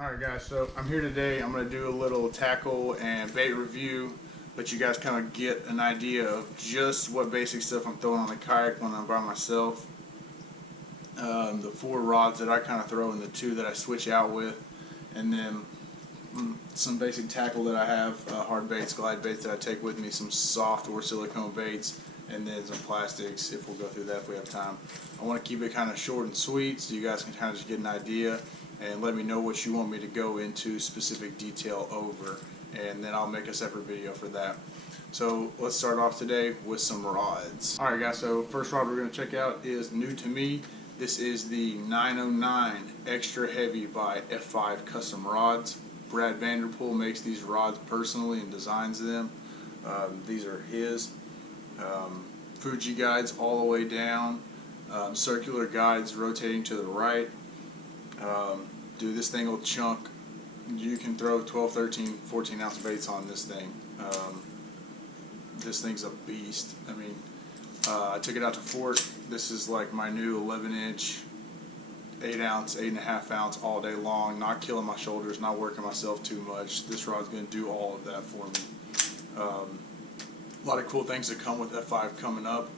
Alright guys, so I'm here today. I'm going to do a little tackle and bait review, let you guys kind of get an idea of just what basic stuff I'm throwing on the kayak when I'm by myself. The 4 rods that I kind of throw and the 2 that I switch out with, and then some basic tackle that I have, hard baits, glide baits that I take with me, some soft or silicone baits, and then some plastics if we'll go through that if we have time. I want to keep it kind of short and sweet so you guys can kind of just get an idea and let me know what you want me to go into specific detail over, and then I'll make a separate video for that. So let's start off today with some rods. Alright guys, so first rod we're going to check out is new to me. This is the 909 Extra Heavy by F5 Custom Rods. Brad Vanderpool makes these rods personally and designs them. These are his. Fuji guides all the way down. Circular guides rotating to the right. Dude, this thing will chunk. You can throw 12, 13, 14 ounce baits on this thing. This thing's a beast. I mean, I took it out to Fort. This is like my new 11-inch, 8 ounce, 8.5 ounce all day long. Not killing my shoulders, not working myself too much. This rod's going to do all of that for me. A lot of cool things that come with F5 coming up.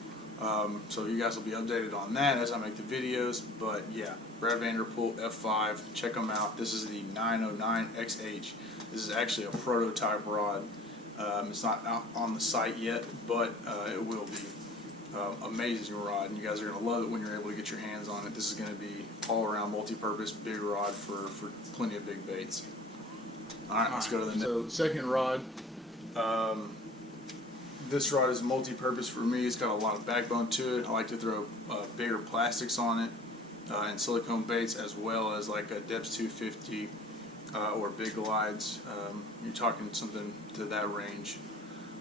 So you guys will be updated on that as I make the videos. But yeah, Brad Vanderpool F5, check them out. This is the 909XH. This is actually a prototype rod. It's not out on the site yet, but it will be. Amazing rod, and you guys are going to love it when you're able to get your hands on it. This is going to be all around multi-purpose big rod for plenty of big baits. Alright, let's go to the next. So second rod, this rod is multi-purpose for me. It's got a lot of backbone to it. I like to throw bigger plastics on it and silicone baits, as well as like a Depths 250 or big glides. You're talking something to that range.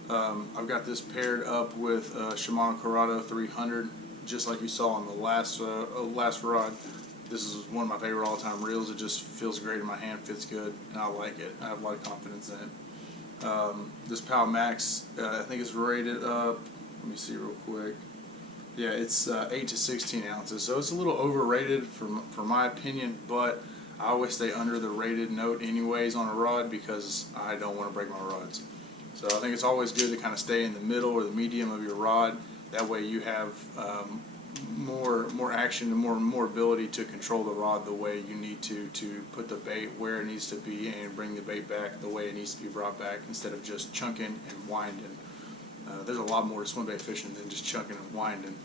I've got this paired up with Shimano Corrado 300, just like you saw on the last rod. This is one of my favorite all-time reels. It just feels great in my hand, fits good, and I like it. I have a lot of confidence in it. This Pal Max, I think it's rated up, let me see real quick. Yeah, it's 8 to 16 ounces, so it's a little overrated for my opinion, but I always stay under the rated note anyways on a rod because I don't want to break my rods. So I think it's always good to kind of stay in the middle or the medium of your rod. That way you have more action and more ability to control the rod the way you need to put the bait where it needs to be and bring the bait back the way it needs to be brought back, instead of just chunking and winding. There's a lot more to swim bait fishing than just chunking and winding.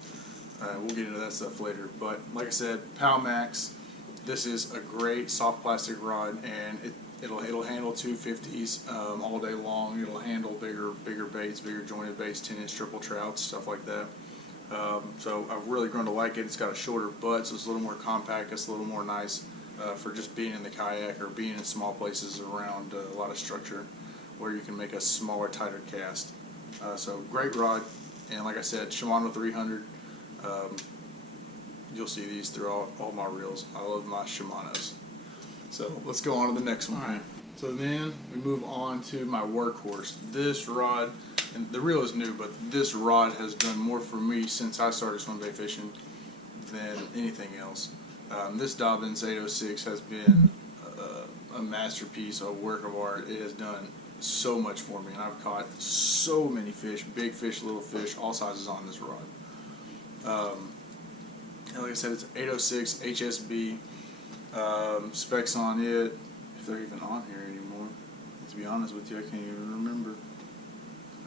We'll get into that stuff later. But like I said, Pal Max, this is a great soft plastic rod, and it'll handle 250s all day long. It'll handle bigger baits, bigger jointed baits, 10-inch triple trouts, stuff like that. So I've really grown to like it. It's got a shorter butt, so it's a little more compact. It's a little more nice for just being in the kayak or being in small places around a lot of structure where you can make a smaller, tighter cast. So great rod, and like I said, Shimano 300. You'll see these through all my reels. I love my Shimanos. So let's go on to the next one. Alright, so then we move on to my workhorse. This rod, and the reel is new, but this rod has done more for me since I started swim bait fishing than anything else. This Dobyns 806 has been a masterpiece, a work of art. It has done so much for me, and I've caught so many fish, big fish, little fish, all sizes on this rod. And like I said, it's 806 HSB. Specs on it, if they're even on here anymore. To be honest with you, I can't even remember.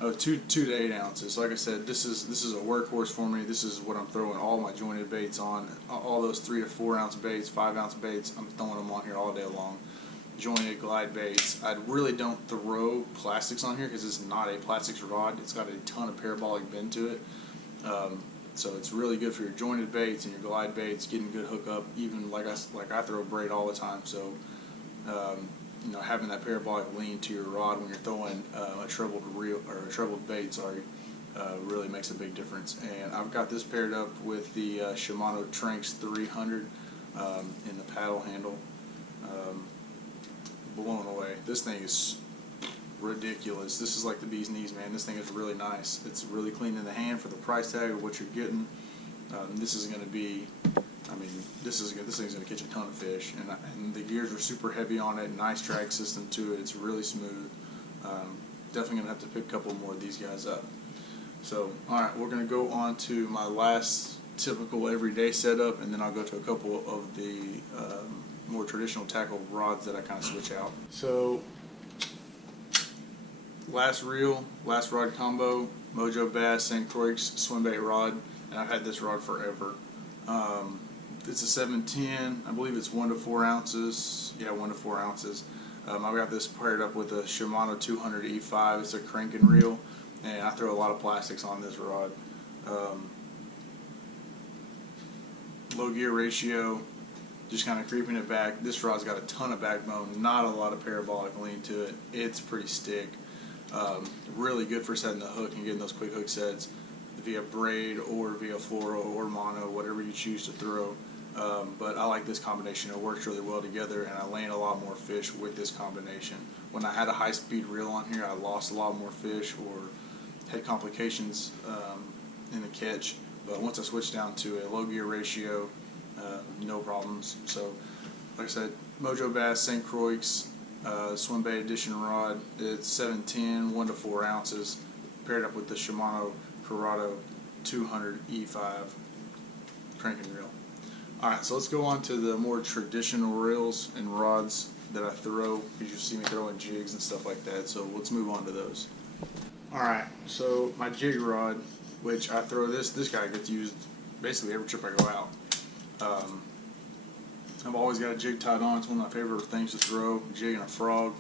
Oh, 2 to 8 ounces. Like I said, this is a workhorse for me. This is what I'm throwing all my jointed baits on. All those 3 to 4 ounce baits, 5 ounce baits, I'm throwing them on here all day long. Jointed glide baits. I really don't throw plastics on here because it's not a plastics rod. It's got a ton of parabolic bend to it. So it's really good for your jointed baits and your glide baits, getting good hookup. Even like I throw braid all the time, so you know, having that parabolic lean to your rod when you're throwing a trebled reel or a trebled bait, really makes a big difference. And I've got this paired up with the Shimano Tranx 300 in the paddle handle. Blown away. This thing is ridiculous. This is like the bee's knees, man. This thing is really nice. It's really clean in the hand for the price tag of what you're getting. This is going to be, I mean, this thing's going to catch a ton of fish, and the gears are super heavy on it. Nice drag system to it. It's really smooth. Definitely going to have to pick a couple more of these guys up. So, all right, we're going to go on to my last typical everyday setup, and then I'll go to a couple of the more traditional tackle rods that I kind of switch out. So, last rod combo, Mojo Bass St. Croix Swimbait rod, and I've had this rod forever. It's a 710, I believe it's 1 to 4 ounces. Yeah, 1 to 4 ounces. I've got this paired up with a Shimano 200 E5. It's a crank and reel, and I throw a lot of plastics on this rod. Low gear ratio, just kind of creeping it back. This rod's got a ton of backbone, not a lot of parabolic lean to it. It's pretty stick. Really good for setting the hook and getting those quick hook sets via braid or via fluoro or mono, whatever you choose to throw. But I like this combination. It works really well together, and I land a lot more fish with this combination. When I had a high-speed reel on here, I lost a lot more fish or had complications in the catch. But once I switched down to a low gear ratio, no problems. So, like I said, Mojo Bass St. Croix Swimbait Edition rod. It's 710, 1 to 4 ounces, paired up with the Shimano Curado 200 E5 crank and reel. Alright, so let's go on to the more traditional reels and rods that I throw, because you see me throwing jigs and stuff like that, so let's move on to those. Alright, so my jig rod, which I throw this guy gets used basically every trip I go out. I've always got a jig tied on. It's one of my favorite things to throw, jig and a frog,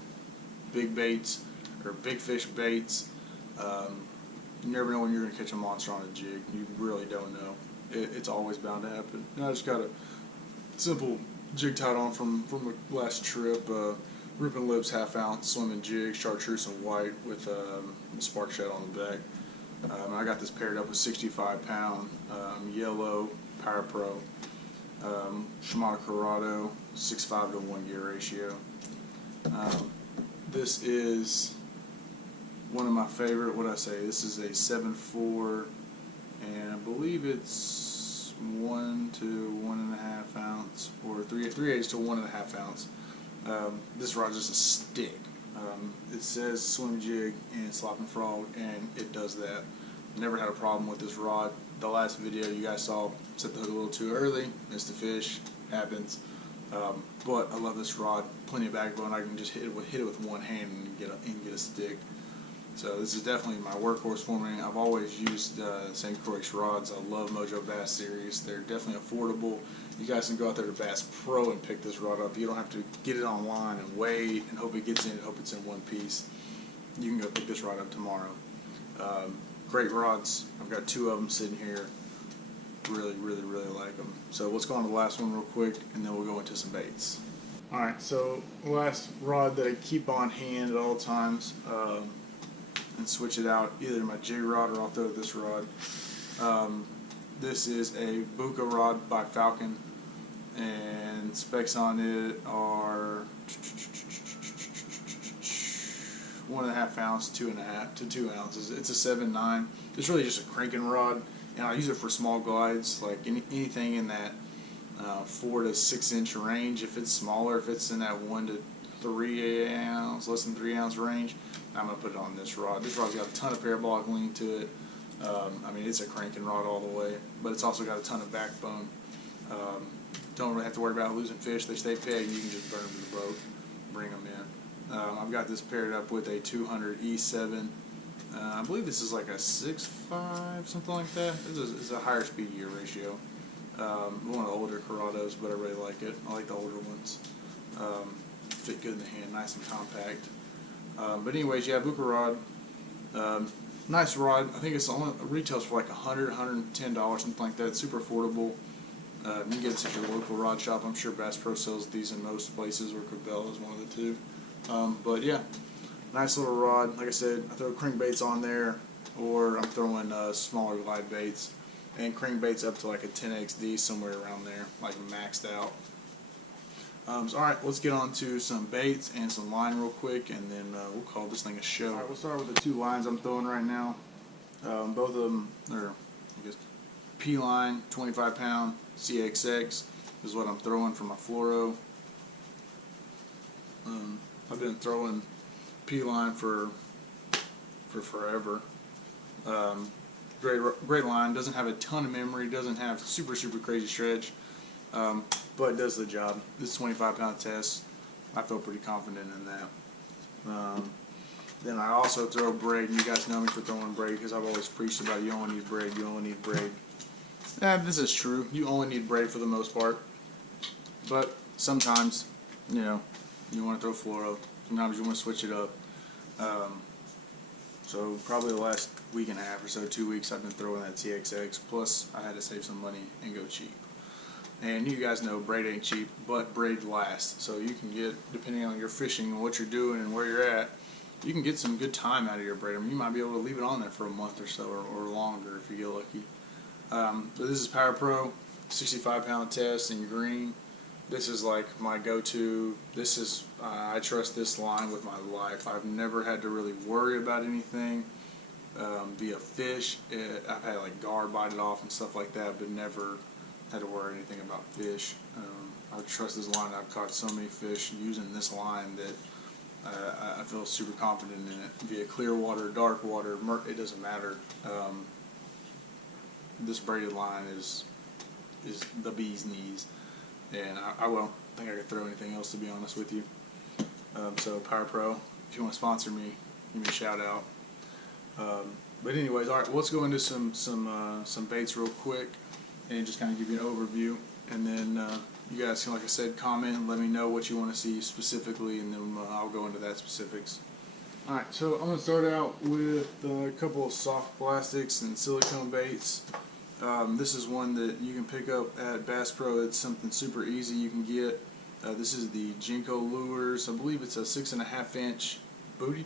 big baits, or big fish baits. You never know when you're going to catch a monster on a jig. You really don't know. It's always bound to happen. And I just got a simple jig tied on from the last trip. Rip and Lips 1/2 ounce swimming jig, chartreuse and white with a spark shed on the back. I got this paired up with 65-pound yellow Power Pro Shimano Curado 6.5 to 1 gear ratio. This is one of my favorite. What I say? This is a 7.4, and I believe it's 1 to 1.5 ounce, or 3/8 to 1.5 ounce. This rod's just a stick. It says swim jig and slop and frog, and it does that. Never had a problem with this rod. The last video you guys saw, set the hook a little too early, missed the fish, happens. But I love this rod. Plenty of backbone. I can just hit it with one hand and get a stick. So this is definitely my workhorse for me. I've always used St. Croix rods. I love Mojo Bass series. They're definitely affordable. You guys can go out there to Bass Pro and pick this rod up. You don't have to get it online and wait and hope it gets in and hope it's in one piece. You can go pick this rod up tomorrow. Great rods. I've got 2 of them sitting here. Really, really, really like them. So let's go on to the last one real quick, and then we'll go into some baits. Alright, so last rod that I keep on hand at all times, and switch it out, either my Jig Rod or I'll throw this rod. This is a Buka rod by Falcon, and specs on it are 1.5 ounce, 2.5 to 2 ounces. It's a 7.9. It's really just a cranking rod, and I use it for small glides, like anything in that 4 to 6 inch range. If it's smaller, if it's in that 1 to 3 ounce, less than 3 ounce range, I'm going to put it on this rod. This rod's got a ton of parabolic lean to it. I mean, it's a cranking rod all the way, but it's also got a ton of backbone. Don't really have to worry about losing fish. They stay pegged. You can just burn them to the boat, bring them in. I've got this paired up with a 200 E7. I believe this is like a 6.5, something like that. It's a higher speed gear ratio. One of the older Curados, but I really like it. I like the older ones. Fit good in the hand, nice and compact. But anyways, yeah, Buka rod. Nice rod. I think it's only retails for like $100, $110, something like that. It's super affordable. You can get it at your local rod shop. I'm sure Bass Pro sells these in most places, or Cabela's, one of the two. But yeah, nice little rod. Like I said, I throw crankbaits on there, or I'm throwing smaller glide baits, and crankbaits up to like a 10XD, somewhere around there, like maxed out. So alright, let's get on to some baits and some line real quick, and then we'll call this thing a show. Alright, we'll start with the 2 lines I'm throwing right now. Both of them, or I guess P-line 25 pound CXX is what I'm throwing for my fluoro. I've been throwing P-line for forever. Braided Line doesn't have a ton of memory, doesn't have super crazy stretch, but it does the job. This 25 pound test, I feel pretty confident in that. Then I also throw braid, and you guys know me for throwing braid because I've always preached about you only need braid, you only need braid. This is true. You only need braid for the most part, but sometimes, you know, you want to throw fluoro. Sometimes you want to switch it up. So probably the last week and a half or so, 2 weeks, I've been throwing that TXX. Plus, I had to save some money and go cheap. And you guys know braid ain't cheap, but braid lasts. So you can get, depending on your fishing and what you're doing and where you're at, you can get some good time out of your braid. I mean, you might be able to leave it on there for a month or so, or longer if you get lucky. But this is Power Pro, 65 pound test in green. This is like my go-to. This is, I trust this line with my life. I've never had to really worry about anything via fish. I've had like gar bite it off and stuff like that, but never had to worry anything about fish. I trust this line. I've caught so many fish using this line that I feel super confident in it. Via clear water, dark water, it doesn't matter. This braided line is the bee's knees. And I don't think I could throw anything else, to be honest with you. So Power Pro, if you want to sponsor me, give me a shout out. But anyways, all right, well, let's go into some baits real quick and just kind of give you an overview. And then you guys can, like I said, comment and let me know what you want to see specifically, and then I'll go into that specifics. All right, so I'm going to start out with a couple of soft plastics and silicone baits. This is one that you can pick up at Bass Pro. It's something super easy you can get. This is the Jenko lures. I believe it's a 6.5 inch booty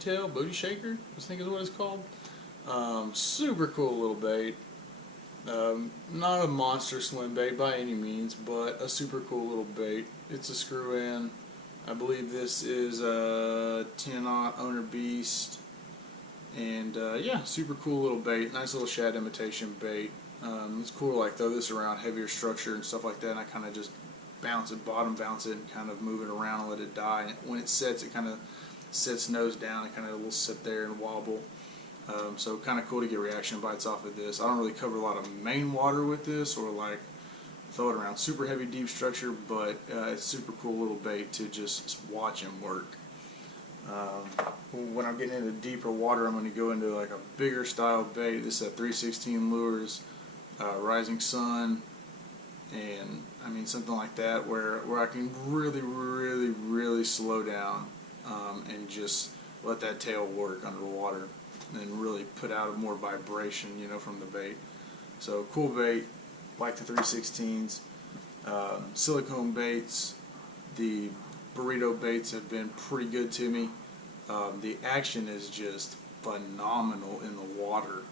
shaker, I think is what it's called. Super cool little bait. Not a monster swim bait by any means, but a super cool little bait. It's a screw in. I believe this is a 10-aught Owner Beast. And yeah, super cool little bait. Nice little shad imitation bait. It's cool to like throw this around heavier structure and stuff like that, and I kind of just bottom bounce it and kind of move it around and let it die. And when it sets, it kind of sits nose down and kind of will sit there and wobble. So kind of cool to get reaction bites off of this. I don't really cover a lot of main water with this or like throw it around super heavy deep structure, but it's super cool little bait to just watch him work. When I'm getting into deeper water, I'm going to go into like a bigger style bait. This is a 316 lures. Rising Sun, and I mean something like that where I can really slow down and just let that tail work underwater and really put out more vibration, you know, from the bait. So cool bait, like the 316s. Silicone baits, the burrito baits have been pretty good to me. The action is just phenomenal in the water.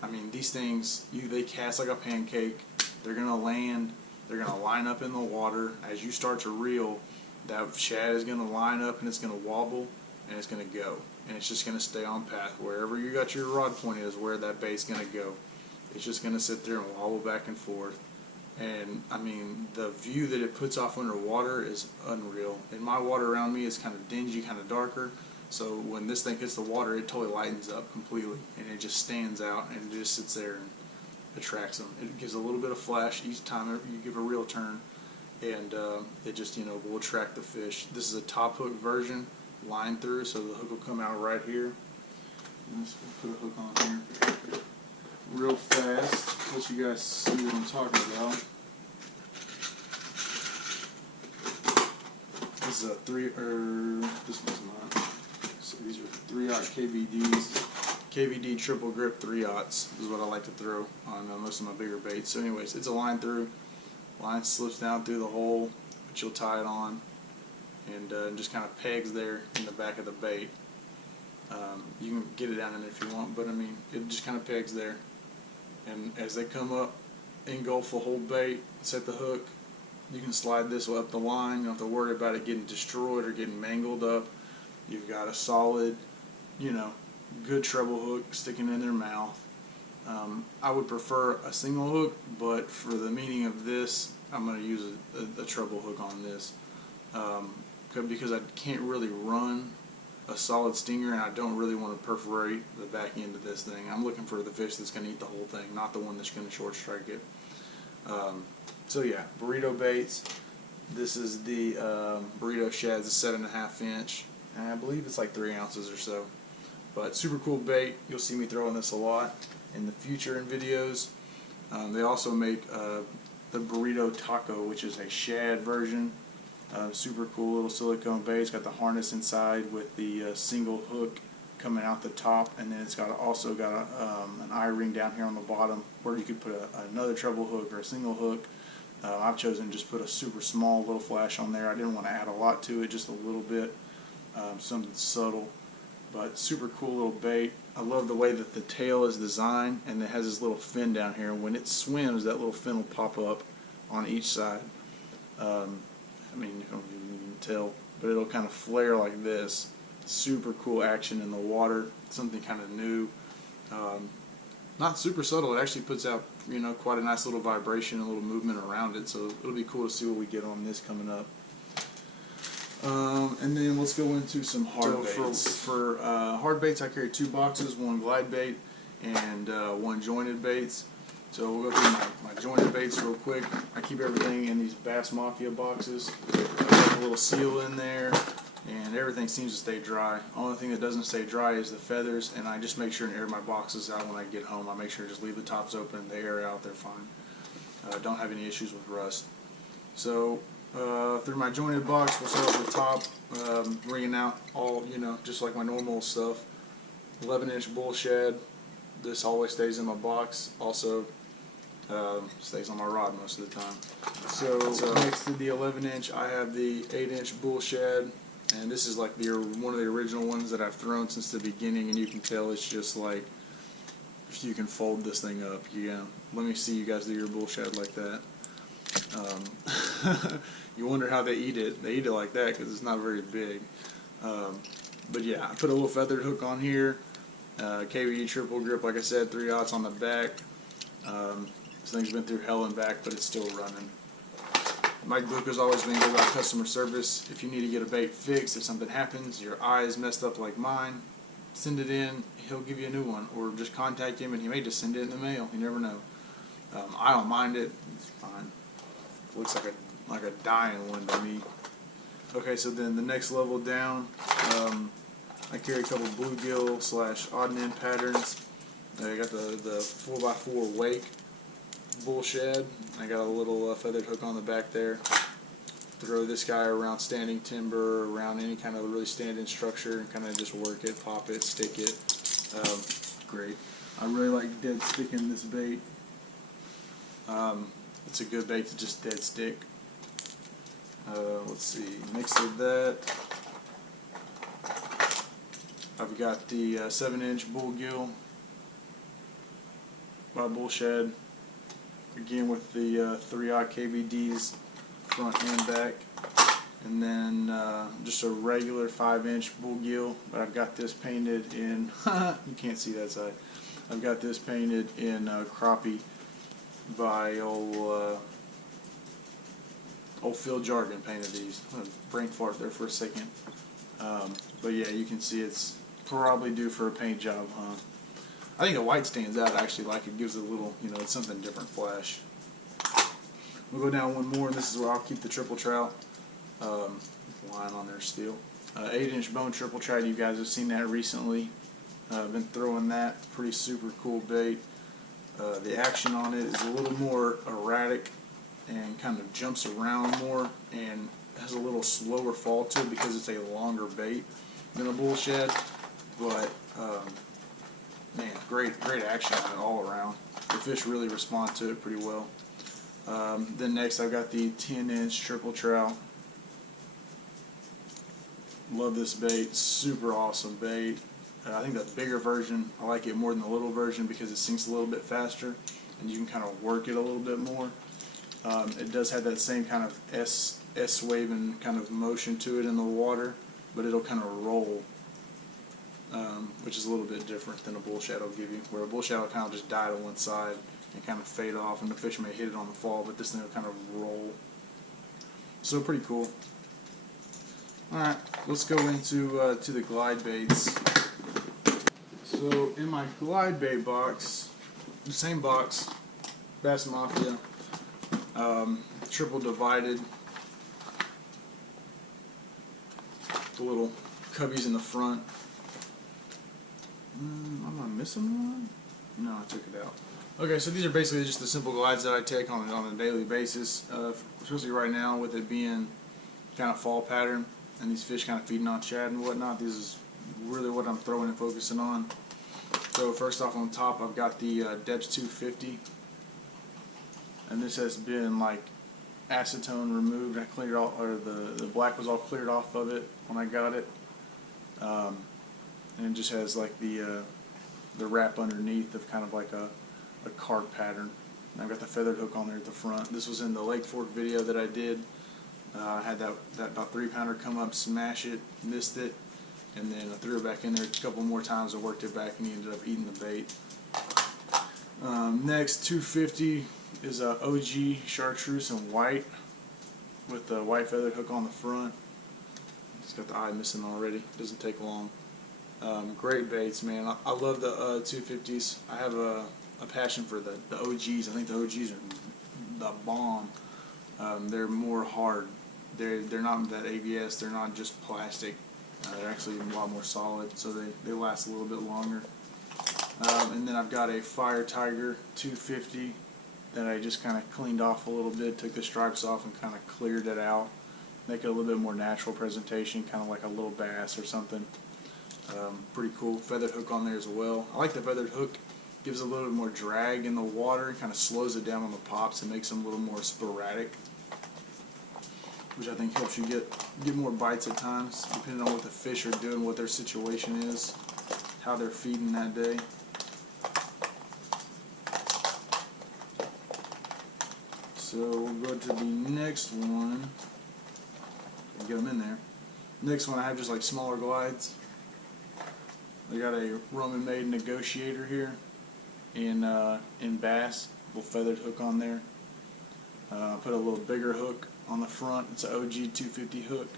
I mean, these things, they cast like a pancake. They're going to land. They're going to line up in the water. As you start to reel, that shad is going to line up and it's going to wobble and it's going to go. And it's just going to stay on path. Wherever you got your rod pointed is where that bait's going to go. It's just going to sit there and wobble back and forth. And, I mean, the view that it puts off underwater is unreal. And my water around me is kind of dingy, kind of darker. So when this thing hits the water, it totally lightens up completely, and it just stands out and it just sits there and attracts them. It gives a little bit of flash each time you give a reel turn, and it just, you know, will attract the fish. This is a top hook version, line through, so the hook will come out right here. Let's put a hook on here real fast, let you guys see what I'm talking about. This is this one's not. So these are 3/0 KVDs. KVD triple grip 3/0s is what I like to throw on most of my bigger baits. So anyways, it's a line through. Line slips down through the hole, but you'll tie it on, and just kind of pegs there in the back of the bait. You can get it down in there if you want, but I mean, it just kind of pegs there. And as they come up, engulf the whole bait, set the hook, you can slide this up the line. You don't have to worry about it getting destroyed or getting mangled up. You've got a solid, you know, good treble hook sticking in their mouth. I would prefer a single hook, but for the meaning of this, I'm going to use a treble hook on this, because I can't really run a solid stinger, and I don't really want to perforate the back end of this thing. I'm looking for the fish that's going to eat the whole thing, not the one that's going to short strike it. So yeah, burrito baits. This is the burrito shad, it's a 7.5 inch, and I believe it's like 3 ounces or so. But super cool bait. You'll see me throwing this a lot in the future in videos. They also make the Burrito Taco, which is a shad version. Super cool little silicone bait. It's got the harness inside with the single hook coming out the top, and then it's also got an eye ring down here on the bottom where you could put another treble hook or a single hook. I've chosen to just put a super small little flash on there. I didn't want to add a lot to it, just a little bit, something subtle, but super cool little bait. I love the way that the tail is designed, and it has this little fin down here, and when it swims, that little fin will pop up on each side. I mean, you don't even tell, but it'll kind of flare like this. Super cool action in the water, something kind of new. Not super subtle. It actually puts out, you know, quite a nice little vibration, a little movement around it. So it'll be cool to see what we get on this coming up. And then let's go into some hard baits. For hard baits, I carry 2 boxes, 1 glide bait and 1 jointed baits. So we'll go through my jointed baits real quick. I keep everything in these Bass Mafia boxes. I put a little seal in there, and everything seems to stay dry. Only thing that doesn't stay dry is the feathers, and I just make sure to air my boxes out when I get home. I make sure to just leave the tops open, they air out, they're fine. Don't have any issues with rust. So through my jointed box, we'll start at the top, bringing out all, you know, just like my normal stuff. 11-inch bull shad. This always stays in my box. Also stays on my rod most of the time. So next to the 11-inch, I have the 8-inch bull shad, and this is like one of the original ones that I've thrown since the beginning, and you can tell it's just like, if you can fold this thing up, let me see you guys do your bull shad like that. You wonder how they eat it. They eat it like that because it's not very big. But yeah, I put a little feathered hook on here. KBE triple grip, like I said, 3/0 on the back. This thing's been through hell and back, but it's still running. Mike Luca's always been good about customer service. If you need to get a bait fixed, if something happens, your eye is messed up like mine, send it in, he'll give you a new one, or just contact him and he may just send it in the mail. You never know. I don't mind it. It's fine. It looks like a dying one to me. Okay, so then the next level down, I carry a couple bluegill / odd and end patterns. I got the 4x4 wake bull shad. I got a little feathered hook on the back there. Throw this guy around standing timber, around any kind of really standing structure, and kind of just work it, pop it, stick it. Great. I really like dead sticking this bait. It's a good bait to just dead stick. Let's see. Next to that, I've got the 7-inch bullgill by bull shad. Again with the 3/0 KBDs front and back, and then just a regular 5-inch bullgill, but I've got this painted in you can't see that side. I've got this painted in crappie by old Phil Jargon painted these. I'm gonna brain fart there for a second, but yeah, you can see it's probably due for a paint job, huh? I think the white stands out. I actually like it. Gives it a little, you know, it's something different flash. We'll go down one more, and this is where I'll keep the triple trout. Line on there still. 8-inch bone triple trout. You guys have seen that recently. I've been throwing that. Pretty super cool bait. The action on it is a little more erratic and kind of jumps around more and has a little slower fall to it because it's a longer bait than a bull shad. But man, great action on it all around. The fish really respond to it pretty well. Then next I've got the 10-inch triple trout. Love this bait, super awesome bait. I think the bigger version, I like it more than the little version because it sinks a little bit faster and you can kind of work it a little bit more. It does have that same kind of S-waving kind of motion to it in the water, but it'll kind of roll which is a little bit different than a bull shadow will give you, where a bull shadow kind of just die to one side and kind of fade off, and the fish may hit it on the fall, but this thing will kind of roll. So pretty cool. Alright, let's go into to the glide baits. So in my glide bait box, the same box, Bass Mafia, triple divided, the little cubbies in the front. Am I missing one? No, I took it out. Okay, so these are basically just the simple glides that I take on a daily basis, especially right now with it being kind of fall pattern and these fish kind of feeding on shad and whatnot. This is really what I'm throwing and focusing on. So first off, on top I've got the Dobyns 250, and this has been like acetone removed. I cleared all, or the black was all cleared off of it when I got it, and it just has like the wrap underneath of kind of like a carp pattern. And I've got the feathered hook on there at the front. This was in the Lake Fork video that I did. I had that about 3-pounder come up, smash it, missed it, and then I threw it back in there a couple more times. I worked it back, and he ended up eating the bait. Next, 250 is a OG chartreuse in white with the white feathered hook on the front. It's got the eye missing already. Doesn't take long. Great baits, man. I love the 250s. I have a passion for the OGs. I think the OGs are the bomb. They're more hard. They're not that ABS. They're not just plastic. They're actually a lot more solid, so they last a little bit longer. And then I've got a Fire Tiger 250 that I just kind of cleaned off a little bit, took the stripes off and kind of cleared it out, make it a little bit more natural presentation, kind of like a little bass or something. Pretty cool. Feathered hook on there as well. I like the feathered hook. Gives a little bit more drag in the water, kind of slows it down on the pops and makes them a little more sporadic, which I think helps you get more bites at times, depending on what the fish are doing, what their situation is, how they're feeding that day. So we'll go to the next one. Get them in there. Next one I have just like smaller glides. I got a Roman made negotiator here in bass, little feathered hook on there. Put a little bigger hook on the front. It's an OG 250 hook.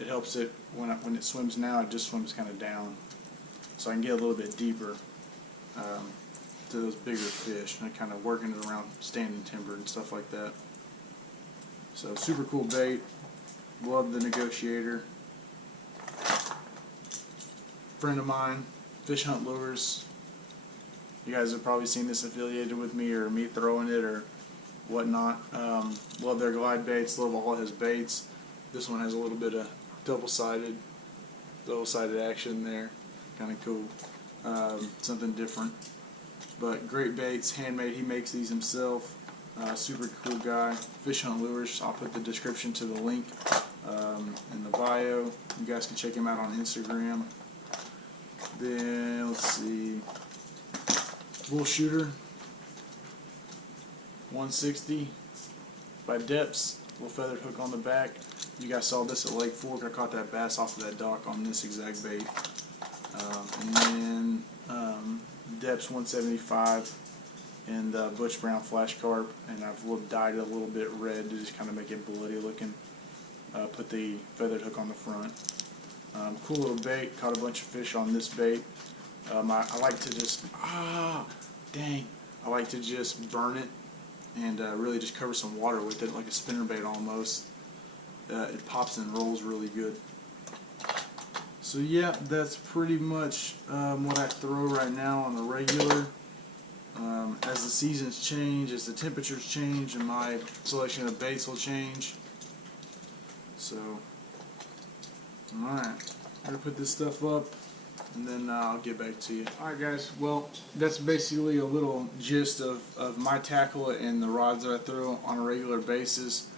It helps it when it swims now. It just swims kind of down, so I can get a little bit deeper to those bigger fish, and kind of working it around standing timber and stuff like that. So super cool bait. Love the negotiator. Friend of mine, Fish Hunt Lures. You guys have probably seen this affiliated with me, or me throwing it, or whatnot. Love their glide baits. Love all his baits. This one has a little bit of double-sided action there. Kind of cool. Something different. But great baits, handmade. He makes these himself. Super cool guy. Fish Hunt Lures. I'll put the description to the link in the bio. You guys can check him out on Instagram. Then let's see. Bull Shooter 160 by Dobyns. Little feathered hook on the back. You guys saw this at Lake Fork. I caught that bass off of that dock on this exact bait. And then Dobyns 175 and the Butch Brown Flash Carp, and I've dyed it a little bit red to just kind of make it bloody looking. Put the feathered hook on the front. Cool little bait. Caught a bunch of fish on this bait. I like to just I like to just burn it and really just cover some water with it, like a spinnerbait almost. It pops and rolls really good. So yeah, that's pretty much what I throw right now on the regular. As the seasons change, as the temperatures change, and my selection of baits will change. So, alright, I'm going to put this stuff up, and then I'll get back to you. Alright guys, well, that's basically a little gist of my tackle and the rods that I throw on a regular basis.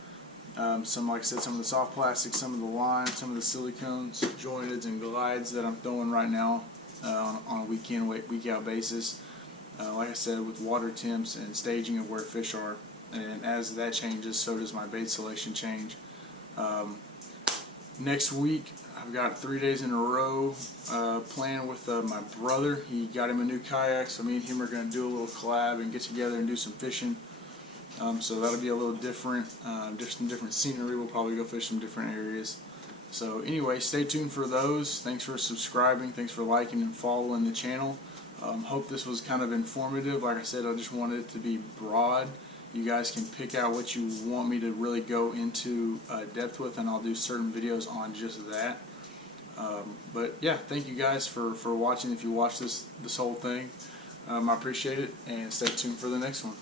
Some, like I said, some of the soft plastics, some of the line, some of the silicones, jointeds, and glides that I'm throwing right now on a week in, week out basis. Like I said, with water temps and staging of where fish are, and as that changes, so does my bait selection change. Next week, I've got 3 days in a row playing with my brother. He got him a new kayak, so me and him are going to do a little collab and get together and do some fishing. So that'll be a little different, just some different scenery. We'll probably go fish some different areas. So anyway, stay tuned for those. Thanks for subscribing. Thanks for liking and following the channel. Hope this was kind of informative. Like I said, I just wanted it to be broad. You guys can pick out what you want me to really go into depth with, and I'll do certain videos on just that. But yeah, thank you guys for watching. If you watch this whole thing, I appreciate it, and stay tuned for the next one.